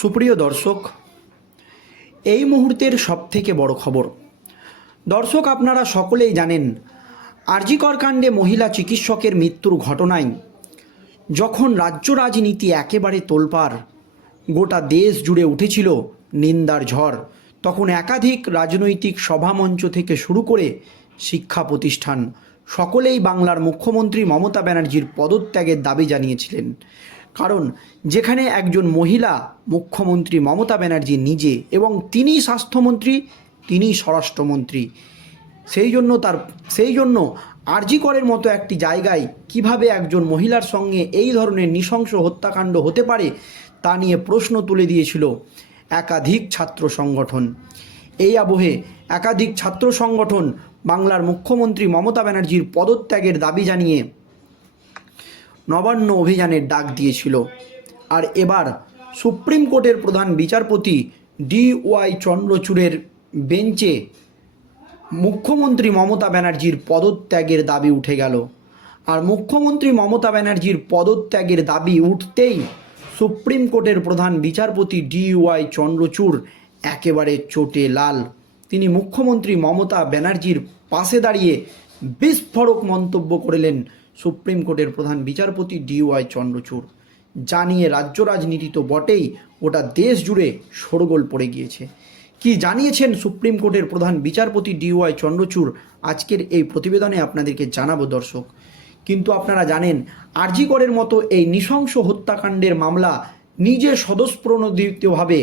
সুপ্রিয় দর্শক, এই মুহূর্তের সবথেকে বড় খবর। দর্শক, আপনারা সকলেই জানেন আরজিকর কাণ্ডে মহিলা চিকিৎসকের মৃত্যুর ঘটনায় যখন রাজ্য রাজনীতি একেবারে তোলপাড়, গোটা দেশ জুড়ে উঠেছিল নিন্দার ঝড়, তখন একাধিক রাজনৈতিক সভামঞ্চ থেকে শুরু করে শিক্ষা প্রতিষ্ঠান, সকলেই বাংলার মুখ্যমন্ত্রী মমতা ব্যানার্জির পদত্যাগের দাবি জানিয়েছিলেন। কারণ যেখানে একজন মহিলা মুখ্যমন্ত্রী মমতা ব্যানার্জি নিজে এবং তিনি স্বাস্থ্যমন্ত্রী, তিনি স্বরাষ্ট্রমন্ত্রী। সেই জন্য তার, সেই জন্য আরজি করের মতো একটি জায়গায় কীভাবে একজন মহিলার সঙ্গে এই ধরনের নৃশংস হত্যাকাণ্ড হতে পারে তা নিয়ে প্রশ্ন তুলে দিয়েছিল একাধিক ছাত্র সংগঠন। এই আবহে একাধিক ছাত্র সংগঠন বাংলার মুখ্যমন্ত্রী মমতা ব্যানার্জির পদত্যাগের দাবি জানিয়ে নবান্ন অভিযানের ডাক দিয়েছিল। আর এবার সুপ্রিম কোর্টের প্রধান বিচারপতি ডি ওয়াই চন্দ্রচূড়ের বেঞ্চে মুখ্যমন্ত্রী মমতা ব্যানার্জির পদত্যাগের দাবি উঠে গেল। আর মুখ্যমন্ত্রী মমতা ব্যানার্জির পদত্যাগের দাবি উঠতেই সুপ্রিম কোর্টের প্রধান বিচারপতি ডি ওয়াই চন্দ্রচূড় একেবারে চোটে লাল। তিনি মুখ্যমন্ত্রী মমতা ব্যানার্জির পাশে দাঁড়িয়ে বিস্ফোরক মন্তব্য করলেন সুপ্রিম কোর্টের প্রধান বিচারপতি ডি ওয়াই চন্দ্রচূড়। জানিয়ে রাজ্য রাজনীতি তো বটেই, গোটা দেশ জুড়ে শোরগোল পড়ে গিয়েছে। কি জানিয়েছেন সুপ্রিম কোর্টের প্রধান বিচারপতি ডিওয়াই চন্দ্রচূড়? আজকের এই প্রতিবেদনে আপনাদেরকে জানাব দর্শক। কিন্তু আপনারা জানেন আরজি করের মতো এই নৃশংস হত্যাকাণ্ডের মামলা নিজে স্বতঃস্প্রণোদিতভাবে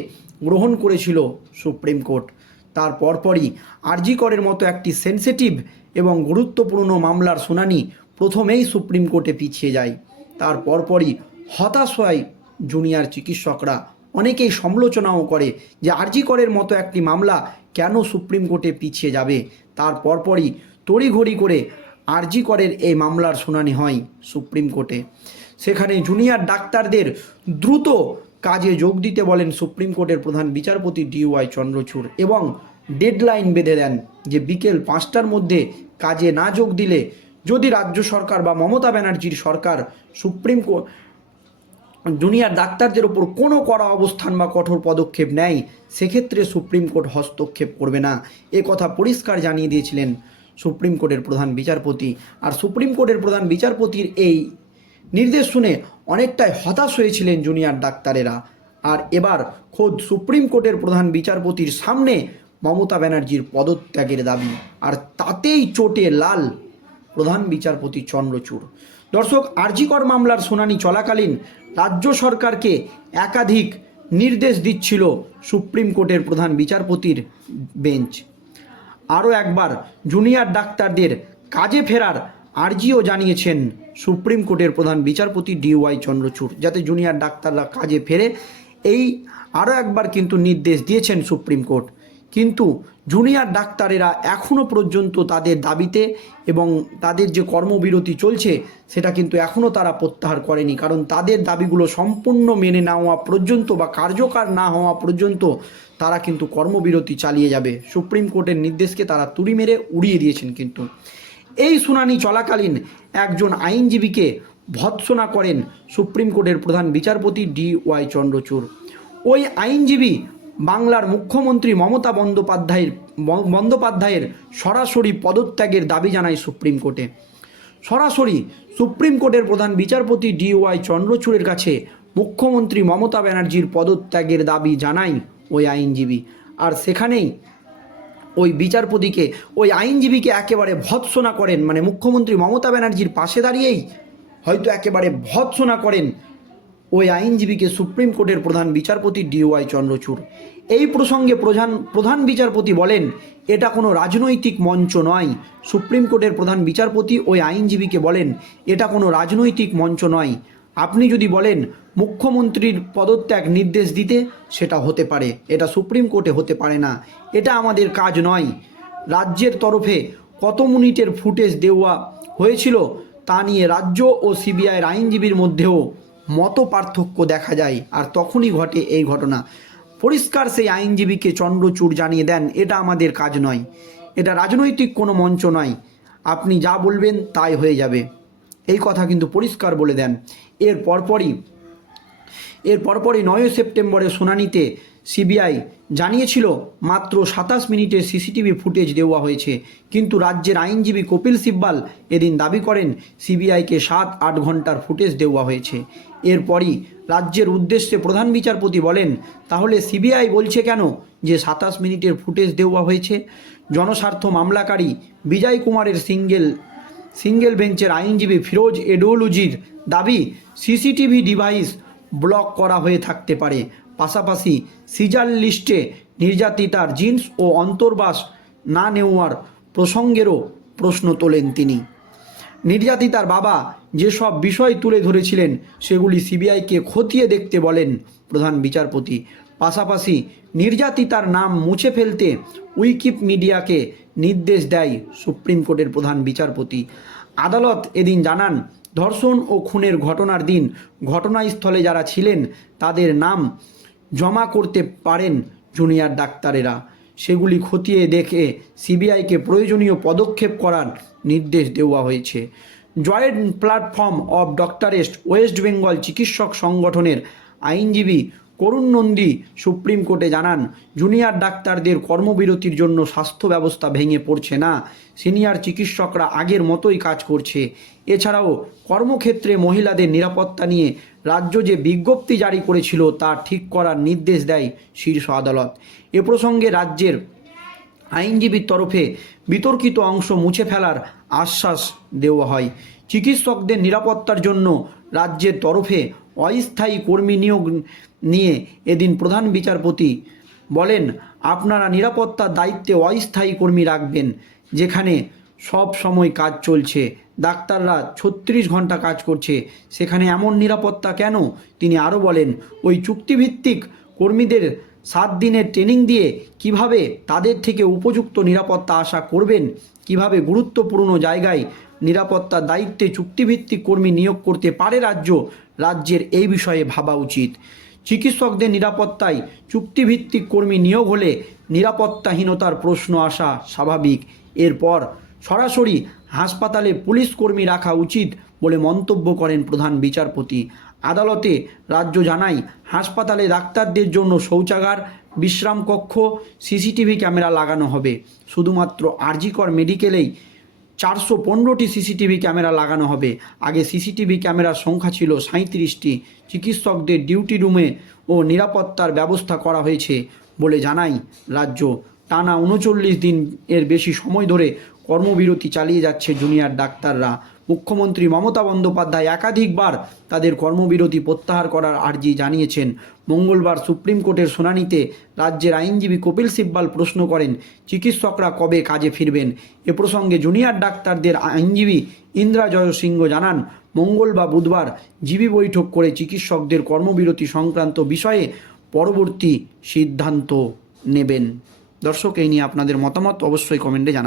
গ্রহণ করেছিল সুপ্রিম কোর্ট। তার পরপরই আরজি করের মতো একটি সেন্সিটিভ এবং গুরুত্বপূর্ণ মামলার শুনানি প্রথমেই সুপ্রিম কোর্টে পিছিয়ে যায়। তার পরপরই হতাশ হয় জুনিয়র চিকিৎসকরা। অনেকেই সমালোচনাও করে যে আরজি করের মতো একটি মামলা কেন সুপ্রিম কোর্টে পিছিয়ে যাবে? তার পরপরই তড়িঘড়ি করে আরজি করের এই মামলার শুনানি হয় সুপ্রিম কোর্টে। সেখানে জুনিয়র ডাক্তারদের দ্রুত কাজে যোগ দিতে বলেন সুপ্রিম কোর্টের প্রধান বিচারপতি ডিওয়াই চন্দ্রচূড় এবং ডেডলাইন বেঁধে দেন যে বিকেল পাঁচটার মধ্যে কাজে না যোগ দিলে যদি রাজ্য সরকার বা মমতা ব্যানার্জির সরকার, সুপ্রিম কোর্ট জুনিয়র ডাক্তারদের ওপর কোনো কড়া অবস্থান বা কঠোর পদক্ষেপ নেয়, সেক্ষেত্রে সুপ্রিম কোর্ট হস্তক্ষেপ করবে না। এ কথা পরিষ্কার জানিয়ে দিয়েছিলেন সুপ্রিম কোর্টের প্রধান বিচারপতি। আর সুপ্রিম কোর্টের প্রধান বিচারপতির এই নির্দেশ শুনে অনেকটাই হতাশ হয়েছিলেন জুনিয়র ডাক্তারেরা। আর এবার খোদ সুপ্রিম কোর্টের প্রধান বিচারপতির সামনে মমতা ব্যানার্জির পদত্যাগের দাবি। আর তাতেই চোটে লাল। প্রধান বিচারপতি চন্দ্রচূড়। দর্শক আরজিকর মামলার শুনানি চলাকালীন রাজ্য সরকারকে একাধিক নির্দেশ দিচ্ছিল সুপ্রিম কোর্টের প্রধান বিচারপতির বেঞ্চ। আরও একবার জুনিয়র ডাক্তারদের কাজে ফেরার আর্জিও জানিয়েছেন সুপ্রিম কোর্টের প্রধান বিচারপতি ডিওয়াই চন্দ্রচূড়, যাতে জুনিয়র ডাক্তাররা কাজে ফেরে। এই আরও একবার কিন্তু নির্দেশ দিয়েছেন সুপ্রিম কোর্ট। কিন্তু জুনিয়র ডাক্তারেরা এখনও পর্যন্ত তাদের দাবিতে এবং তাদের যে কর্মবিরতি চলছে, সেটা কিন্তু এখনও তারা প্রত্যাহার করেনি। কারণ তাদের দাবিগুলো সম্পূর্ণ মেনে না হওয়া পর্যন্ত বা কার্যকর না হওয়া পর্যন্ত তারা কিন্তু কর্মবিরতি চালিয়ে যাবে। সুপ্রিম কোর্টের নির্দেশকে তারা তুড়ি মেরে উড়িয়ে দিয়েছেন কিন্তু। এই শুনানি চলাকালীন একজন আইনজীবীকে ভৎসনা করেন সুপ্রিম কোর্টের প্রধান বিচারপতি ডি ওয়াই চন্দ্রচূড়। ওই আইনজীবী বাংলার মুখ্যমন্ত্রী মমতা বন্দ্যোপাধ্যায়ের বন্দ্যোপাধ্যায়ের সরাসরি পদত্যাগের দাবি জানায় সুপ্রিম কোর্টে। সরাসরি সুপ্রিম কোর্টের প্রধান বিচারপতি ডি ওয়াই চন্দ্রচূড়ের কাছে মুখ্যমন্ত্রী মমতা ব্যানার্জির পদত্যাগের দাবি জানায় ওই আইনজীবী। আর সেখানেই ওই বিচারপতিকে, ওই আইনজীবীকে একেবারে ভৎসনা করেন মানে মুখ্যমন্ত্রী মমতা ব্যানার্জির পাশে দাঁড়িয়েই হয়তো একেবারে ভৎসনা করেন ওই আইনজীবীকে সুপ্রিম কোর্টের প্রধান বিচারপতি ডিওয়াই চন্দ্রচূড়। এই প্রসঙ্গে প্রধান প্রধান বিচারপতি বলেন, এটা কোনো রাজনৈতিক মঞ্চ নয়। সুপ্রিম কোর্টের প্রধান বিচারপতি ওই আইনজীবীকে বলেন, এটা কোনো রাজনৈতিক মঞ্চ নয়। আপনি যদি বলেন, মুখ্যমন্ত্রীর পদত্যাগ নির্দেশ দিতে সেটা হতে পারে, এটা সুপ্রিম কোর্টে হতে পারে না, এটা আমাদের কাজ নয়। রাজ্যের তরফে কত মিনিটের ফুটেজ দেওয়া হয়েছিল তা নিয়ে রাজ্য ও সিবিআইয়ের আইনজীবীর মধ্যেও মত পার্থক্য দেখা যায় আর তখনই ঘটে এই ঘটনা। পরিষ্কার সেই আইনজীবীকে চন্দ্রচূড় জানিয়ে দেন, এটা আমাদের কাজ নয়। এটা রাজনৈতিক কোনো মঞ্চ নয়। আপনি যা বলবেন তাই হয়ে যাবে। এই কথা কিন্তু পরিষ্কার বলে দেন। এর পরপরই এর পরপরই নয় সেপ্টেম্বরে শুনানিতে সিবিআই জানিয়েছিল, মাত্র সাতাশ মিনিটের সিসিটিভি ফুটেজ দেওয়া হয়েছে। কিন্তু রাজ্যের আইনজীবী কপিল সিব্বাল এদিন দাবি করেন, সিবিআইকে সাত আট ঘণ্টার ফুটেজ দেওয়া হয়েছে। এরপরই রাজ্যের উদ্দেশ্যে প্রধান বিচারপতি বলেন, তাহলে সিবিআই বলছে কেন যে সাতাশ মিনিটের ফুটেজ দেওয়া হয়েছে? জনস্বার্থ মামলাকারী বিজয় কুমারের সিঙ্গেল সিঙ্গেল বেঞ্চের আইনজীবী ফিরোজ এডোলুজির দাবি, সিসিটিভি ডিভাইস ব্লক করা হয়ে থাকতে পারে। পাশাপাশি সিজার লিস্টে নির্যাতিতার জিন্স ও অন্তর্বাস না নেওয়ার প্রসঙ্গেরও প্রশ্ন তোলেন তিনি। নির্যাতিতার বাবা যেসব বিষয় তুলে ধরেছিলেন, সেগুলি সিবিআইকে খতিয়ে দেখতে বলেন প্রধান বিচারপতি। পাশাপাশি নির্যাতিতার নাম মুছে ফেলতে উইকিপ মিডিয়াকে নির্দেশ দেয় সুপ্রিম কোর্টের প্রধান বিচারপতি। আদালত এদিন জানান ধর্ষণ ও খুনের ঘটনার দিন ঘটনাস্থলে যারা ছিলেন, তাদের নাম জমা করতে পারেন জুনিয়র ডাক্তারেরা। সেগুলি খতিয়ে দেখে সিবিআইকে প্রয়োজনীয় পদক্ষেপ করার নির্দেশ দেওয়া হয়েছে। Joint platform of doctors West Bengal চিকিৎসক সংগঠনের আইনজীবী করুণ নন্দী সুপ্রিম কোর্টে জানান, জুনিয়র ডাক্তারদের কর্মবিরতির জন্য স্বাস্থ্য ব্যবস্থা ভেঙে পড়ছে না। সিনিয়র চিকিৎসকরা আগের মতোই কাজ করছে। এছাড়াও কর্মক্ষেত্রে মহিলাদের নিরাপত্তা নিয়ে রাজ্য যে বিজ্ঞপ্তি জারি করেছিল তা ঠিক করার নির্দেশ দেয় শীর্ষ আদালত। এ প্রসঙ্গে রাজ্যের আইনজীবীর তরফে বিতর্কিত অংশ মুছে ফেলার আশ্বাস দেওয়া হয়। চিকিৎসকদের নিরাপত্তার জন্য রাজ্যের তরফে অস্থায়ী কর্মী নিয়োগ নিয়ে এদিন প্রধান বিচারপতি বলেন, আপনারা নিরাপত্তার দায়িত্বে অস্থায়ী কর্মী রাখবেন, যেখানে সব সময় কাজ চলছে। ডাক্তাররা ছত্রিশ ঘণ্টা কাজ করছে। সেখানে এমন নিরাপত্তা কেন? তিনি আরও বলেন, ওই চুক্তিভিত্তিক কর্মীদের সাত দিনের ট্রেনিং দিয়ে কীভাবে তাদের থেকে উপযুক্ত নিরাপত্তা আশা করবেন, কীভাবে গুরুত্বপূর্ণ জায়গায় নিরাপত্তার দায়িত্বে চুক্তিভিত্তিক কর্মী নিয়োগ করতে পারে রাজ্য রাজ্যের এই বিষয়ে ভাবা উচিত। চিকিৎসকদের নিরাপত্তায় চুক্তিভিত্তিক কর্মী নিয়োগ হলে নিরাপত্তাহীনতার প্রশ্ন আসা স্বাভাবিক। এরপর সরাসরি হাসপাতালে পুলিশ কর্মী রাখা উচিত বলে মন্তব্য করেন প্রধান বিচারপতি। আদালতে রাজ্য জানায়, হাসপাতালে ডাক্তারদের জন্য শৌচাগার বিশ্রাম কক্ষ সিসিটিভি ক্যামেরা লাগানো হবে। শুধুমাত্র আরজিকর মেডিকেলেই চারশো পনেরোটি সিসিটিভি ক্যামেরা লাগানো হবে। আগে সিসিটিভি ক্যামেরার সংখ্যা ছিল সাঁত্রিশটি চিকিৎসকদের ডিউটি রুমে ও নিরাপত্তার ব্যবস্থা করা হয়েছে বলে জানাই রাজ্য। টানা উনচল্লিশ দিন এর বেশি সময় ধরে কর্মবিরতি চালিয়ে যাচ্ছে জুনিয়র ডাক্তাররা। মুখ্যমন্ত্রী মমতা বন্দ্যোপাধ্যায় একাধিকবার তাদের কর্মবিরতি প্রত্যাহার করার আর্জি জানিয়েছেন। মঙ্গলবার সুপ্রিম কোর্টের শুনানিতে রাজ্যের আইনজীবী কপিল সিব্বাল প্রশ্ন করেন, চিকিৎসকরা কবে কাজে ফিরবেন? এ প্রসঙ্গে জুনিয়র ডাক্তারদের আইনজীবী ইন্দ্রা জয় সিংহ জানান, মঙ্গল বা বুধবার জিবি বৈঠক করে চিকিৎসকদের কর্মবিরতি সংক্রান্ত বিষয়ে পরবর্তী সিদ্ধান্ত নেবেন। দর্শক, এই নিয়ে আপনাদের মতামত অবশ্যই কমেন্টে জানান